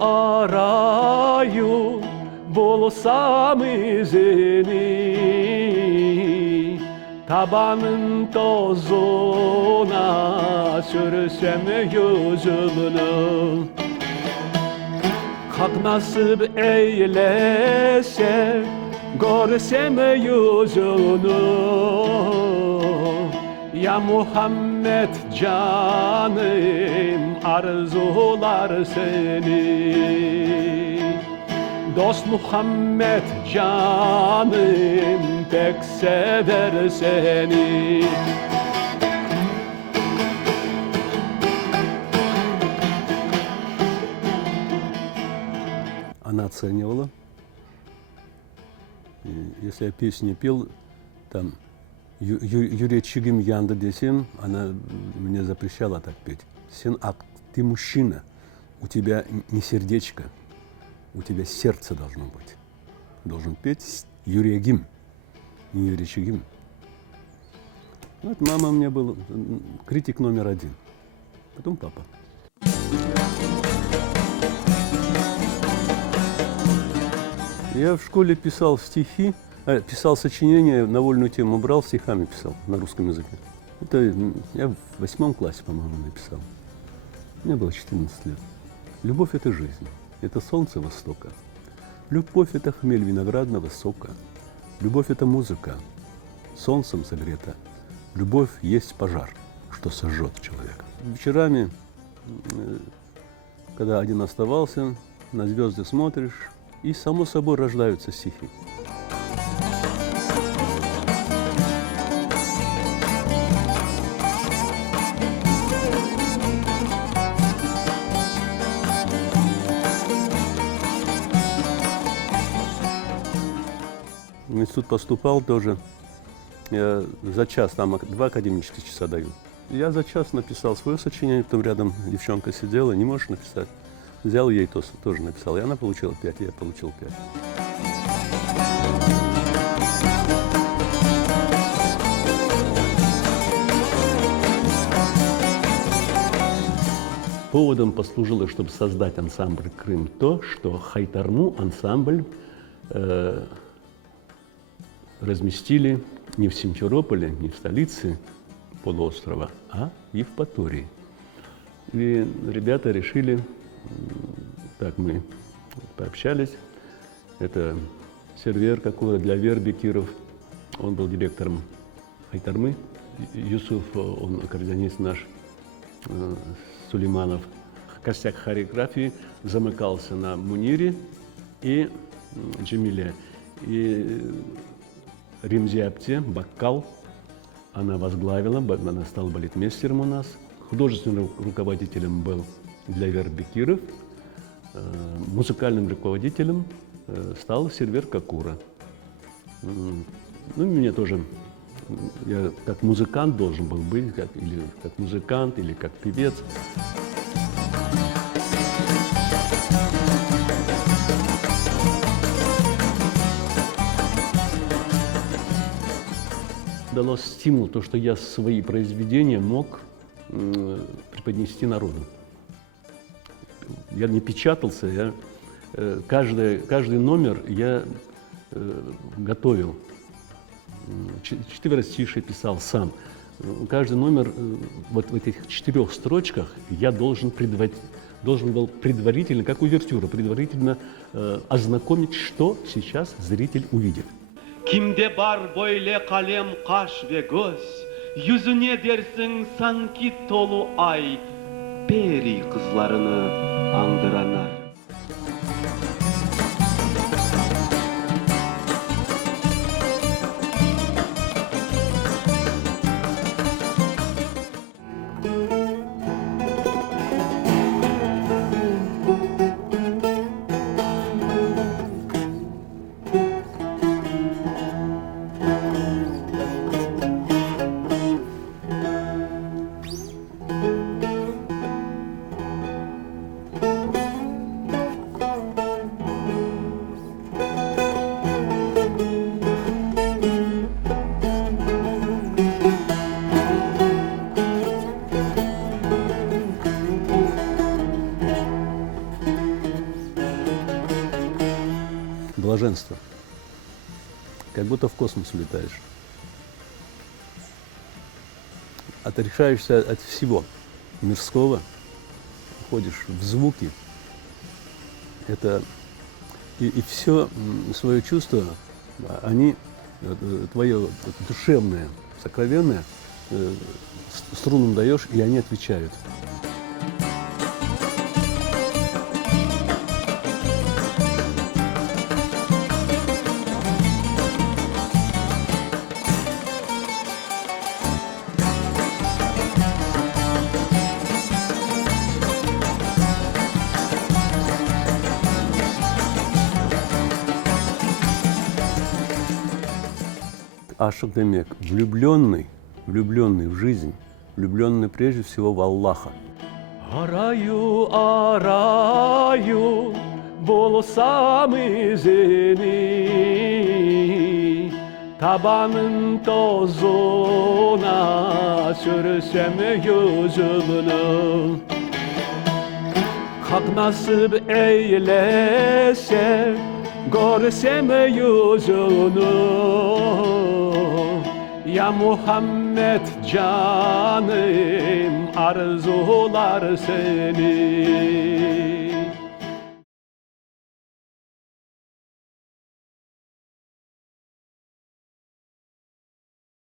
arayı bulsam izini, tabanın tozuna sürsem yüzümünü. Hak nasip eylese görsem yüzünü, ya Muhammed canım arzular seni. Dost Muhammed canım pek sever seni. Она оценивала. Если я песню пел, там Юрий Чигим Янда десем, она мне запрещала так петь. Ты мужчина, у тебя не сердечко, у тебя сердце должно быть. Должен петь Юрий Гим, не Юрий Чигим. Вот мама у меня был критик номер один, потом папа. Я в школе писал стихи, писал сочинения, на вольную тему брал, стихами писал на русском языке. Это я в 8 классе, по-моему, написал. Мне было 14 лет. Любовь – это жизнь, это солнце востока. Любовь – это хмель виноградного сока. Любовь – это музыка, солнцем согрета. Любовь есть пожар, что сожжет человека. Вечерами, когда один оставался, на звезды смотришь, и само собой рождаются стихи. В институт поступал тоже. Я за час, там 2 академических часа дают. Я за час написал свое сочинение, потом рядом девчонка сидела, не можешь написать. Взял ей тоже написал, и она получила 5, и я получил 5. Поводом послужило, чтобы создать ансамбль «Крым», то, что Хайтарму ансамбль разместили не в Симферополе, не в столице полуострова, а в Евпатории. И ребята решили, так мы пообщались, это Сервер Кокура для Вербекиров, он был директором Хайтармы, Юсуф, он аккордеонист наш, Сулейманов, костяк хореографии замыкался на Мунире и Джемиле. И Римзи Апте, Баккал, она возглавила, она стала балетмейстером у нас. Художественным руководителем был для Вербекиров, музыкальным руководителем стал Сервер Кокура. Ну, мне тоже, я как музыкант должен был быть, или как музыкант, или как певец. Дало стимул то, что я свои произведения мог преподнести народу. Я не печатался, я каждый номер я готовил. 4 стиши писал сам. Каждый номер вот в этих 4 строчках я должен был предварительно, как увертюра, предварительно ознакомить, что сейчас зритель увидит. Kimde bar böyle kalem, kaş ve göz, yüzüne dersin sanki dolu ay, peri kızlarını andıranlar. блаженство. Как будто в космос улетаешь. Отрешаешься от всего мирского, уходишь в звуки. Это и все свое чувство, они, твое душевное, сокровенное, струнам даешь, и они отвечают. Ашик Демек, влюбленный в жизнь, влюбленный прежде всего в Аллаха. Arаю bulsam izini, tabanın tozuna sürsem yüzümünü. Hak nasip eylese görsem yüzünü. Ya Muhammed canım arzular seni.